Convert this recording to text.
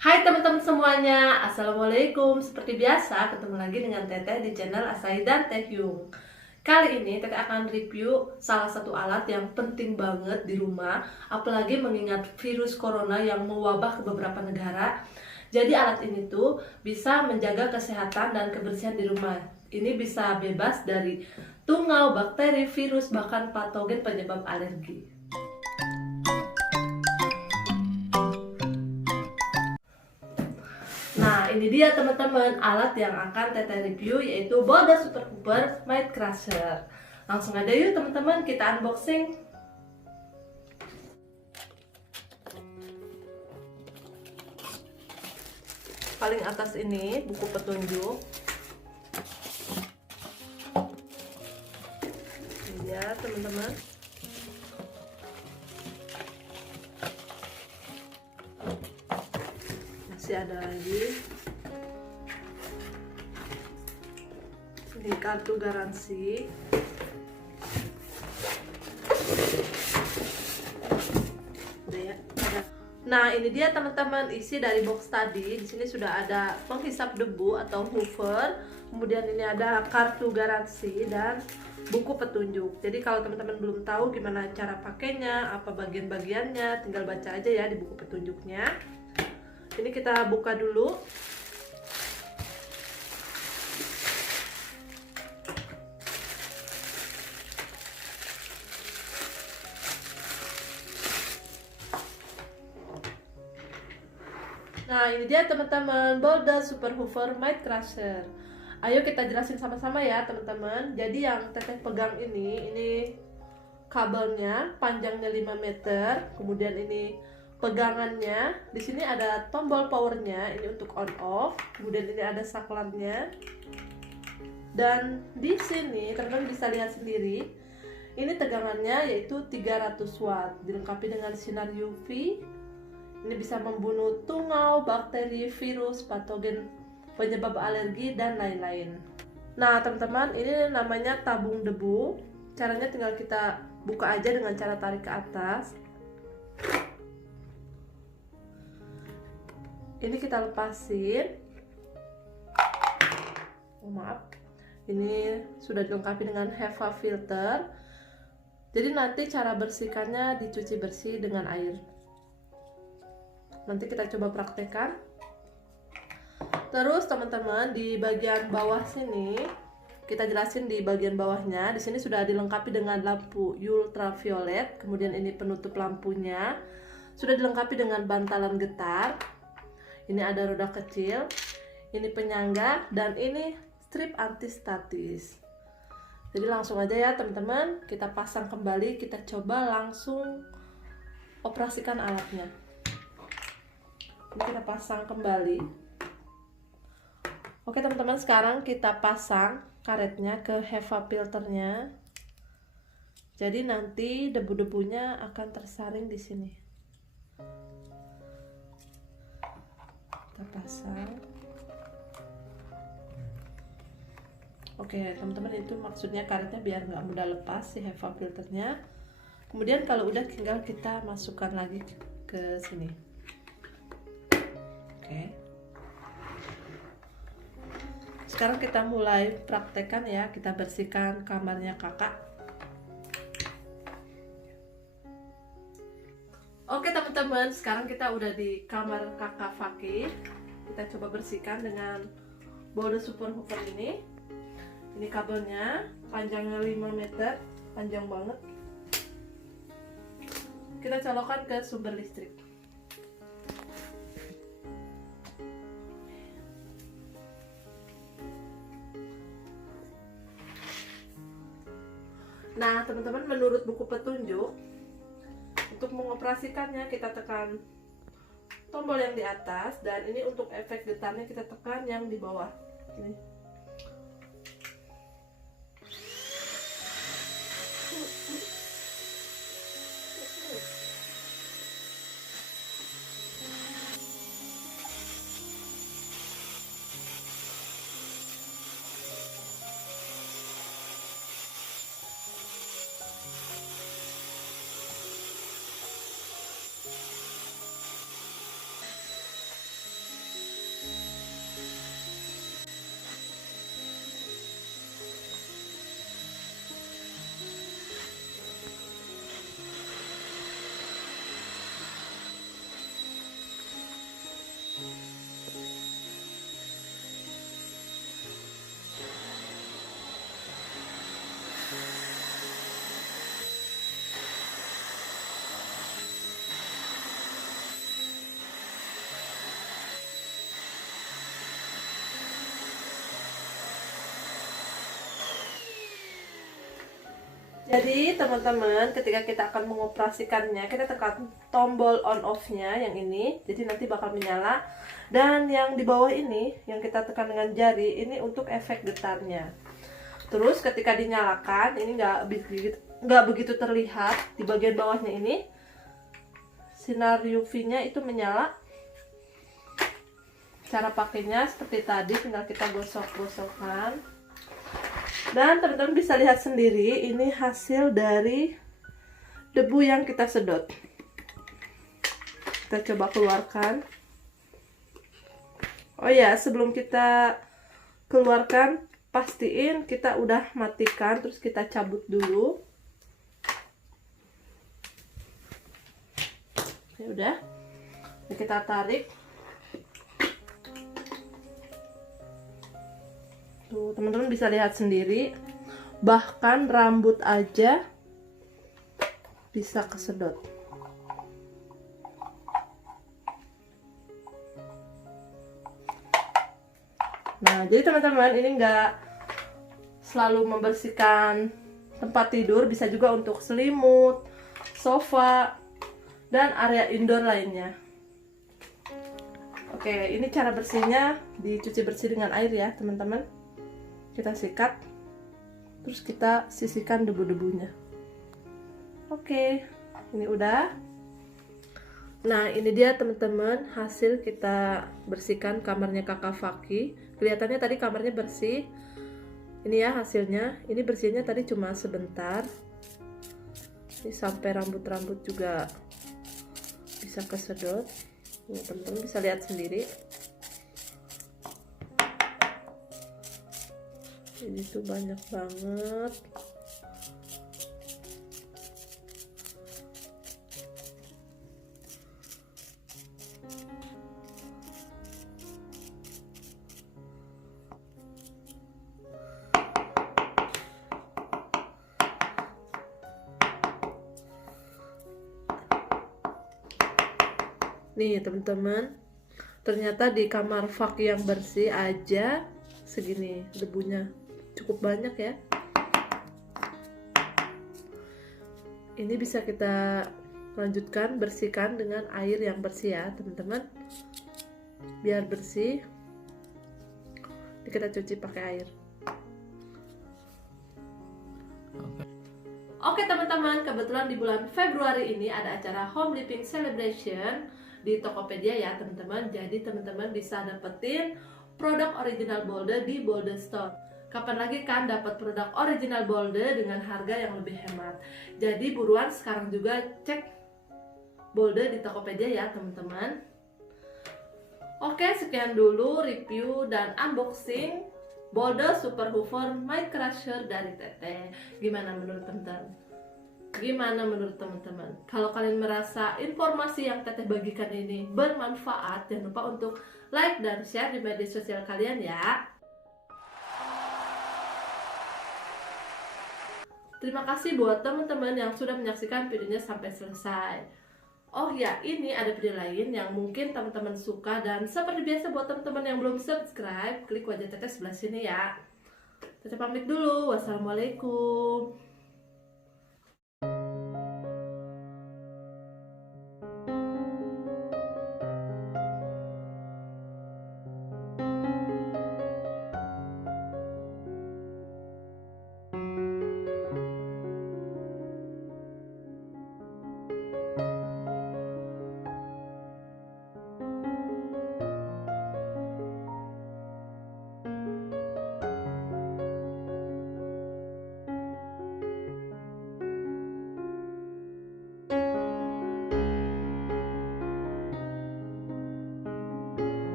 Hai teman-teman semuanya, Assalamualaikum. Seperti biasa, ketemu lagi dengan Teteh di channel Asai dan Teh Yung. Kali ini Teteh akan review salah satu alat yang penting banget di rumah, apalagi mengingat virus corona yang mewabah ke beberapa negara. Jadi alat ini tuh bisa menjaga kesehatan dan kebersihan di rumah. Ini bisa bebas dari tungau, bakteri, virus, bahkan patogen penyebab alergi. Nah, ini dia teman-teman alat yang akan Teteh review, yaitu Boda Super Cooper Might Crusher. Langsung aja yuk teman-teman, kita unboxing. Paling atas ini buku petunjuk. Ini dia teman-teman. Masih ada lagi. Ini kartu garansi. Nah, ini dia teman-teman isi dari box tadi. Di sini sudah ada penghisap debu atau hoover. Kemudian ini ada kartu garansi dan buku petunjuk. Jadi kalau teman-teman belum tahu gimana cara pakainya, apa bagian-bagiannya, tinggal baca aja ya di buku petunjuknya. Ini kita buka dulu. Nah, ini dia teman-teman, Boda Super Hoover Might Crusher. Ayo kita jelasin sama-sama ya teman-teman. Jadi yang Teteh pegang ini kabelnya panjangnya 5 meter. Kemudian ini pegangannya. Di sini ada tombol powernya, ini untuk on off. Kemudian ini ada saklarnya. Dan di sini teman-teman bisa lihat sendiri. Ini tegangannya yaitu 300 watt, dilengkapi dengan sinar UV. Ini bisa membunuh tungau, bakteri, virus, patogen penyebab alergi, dan lain-lain. Nah teman-teman, ini namanya tabung debu. Caranya tinggal kita buka aja dengan cara tarik ke atas. Ini kita lepasin. Oh, maaf. Ini sudah dilengkapi dengan HEPA filter. Jadi nanti cara bersihkannya dicuci bersih dengan air. Nanti kita coba praktekkan. Terus teman-teman di bagian bawah sini kita jelasin di bagian bawahnya. Di sini sudah dilengkapi dengan lampu ultraviolet. Kemudian ini penutup lampunya. Sudah dilengkapi dengan bantalan getar. Ini ada roda kecil. Ini penyangga dan ini strip anti-statis. Jadi langsung aja ya teman-teman. Kita pasang kembali. Kita coba langsung operasikan alatnya. Ini kita pasang kembali. Oke teman-teman, sekarang kita pasang karetnya ke HEPA filternya. Jadi nanti debu-debunya akan tersaring di sini. Kita pasang. Oke teman-teman, itu maksudnya karetnya biar nggak mudah lepas si HEPA filternya. Kemudian kalau udah tinggal kita masukkan lagi ke sini. Oke. Sekarang kita mulai praktekkan ya, kita bersihkan kamarnya kakak. Oke teman-teman, sekarang kita udah di kamar kakak Fakih. Kita coba bersihkan dengan Boda Super Hoover ini. Ini kabelnya, panjangnya 5 meter, panjang banget. Kita colokkan ke sumber listrik. Nah teman-teman, menurut buku petunjuk, untuk mengoperasikannya kita tekan tombol yang di atas, dan ini untuk efek getarnya kita tekan yang di bawah ini. Jadi teman-teman, ketika kita akan mengoperasikannya, kita tekan tombol on off-nya yang ini, jadi nanti bakal menyala. Dan yang di bawah ini, yang kita tekan dengan jari, ini untuk efek getarnya. Terus ketika dinyalakan, ini nggak begitu terlihat di bagian bawahnya ini. Sinar UV-nya itu menyala. Cara pakainya seperti tadi, tinggal kita gosok-gosokkan. Dan teman-teman bisa lihat sendiri, ini hasil dari debu yang kita sedot. Kita coba keluarkan. Oh ya, sebelum kita keluarkan, pastiin kita udah matikan, terus kita cabut dulu. Ya udah, ini kita tarik. Tuh, teman-teman bisa lihat sendiri, bahkan rambut aja bisa kesedot. Nah, jadi teman-teman, ini nggak selalu membersihkan tempat tidur, bisa juga untuk selimut, sofa, dan area indoor lainnya. Oke, ini cara bersihnya, dicuci bersih dengan air ya teman-teman. Kita sikat, terus kita sisihkan debu-debunya. Oke, ini udah. Nah, ini dia teman-teman hasil kita bersihkan kamarnya kakak Faki. Kelihatannya tadi kamarnya bersih. Ini ya hasilnya. Ini bersihnya tadi cuma sebentar. Ini sampai rambut-rambut juga bisa kesedot. Ini teman-teman bisa lihat sendiri. Ini tuh banyak banget. Nih teman-teman, ternyata di kamar Faki yang bersih aja segini debunya, cukup banyak ya. Ini bisa kita lanjutkan bersihkan dengan air yang bersih ya teman-teman, biar bersih. Ini kita cuci pakai air. Oke teman-teman, kebetulan di bulan Februari ini ada acara Home Living Celebration di Tokopedia ya teman-teman. Jadi teman-teman bisa dapetin produk original Boulder di Boulder Store. Kapan lagi kan dapat produk original Boulder dengan harga yang lebih hemat. Jadi buruan sekarang juga cek Boulder di Tokopedia ya teman-teman. Oke, sekian dulu review dan unboxing Boulder Super Hoover Mic Crusher dari Teteh. Gimana menurut teman-teman? Gimana menurut teman-teman? Kalau kalian merasa informasi yang Teteh bagikan ini bermanfaat, jangan lupa untuk like dan share di media sosial kalian ya. Terima kasih buat teman-teman yang sudah menyaksikan videonya sampai selesai. Oh ya, ini ada video lain yang mungkin teman-teman suka, dan seperti biasa buat teman-teman yang belum subscribe, klik wajah Teteh sebelah sini ya. Teteh pamit dulu. Wassalamualaikum.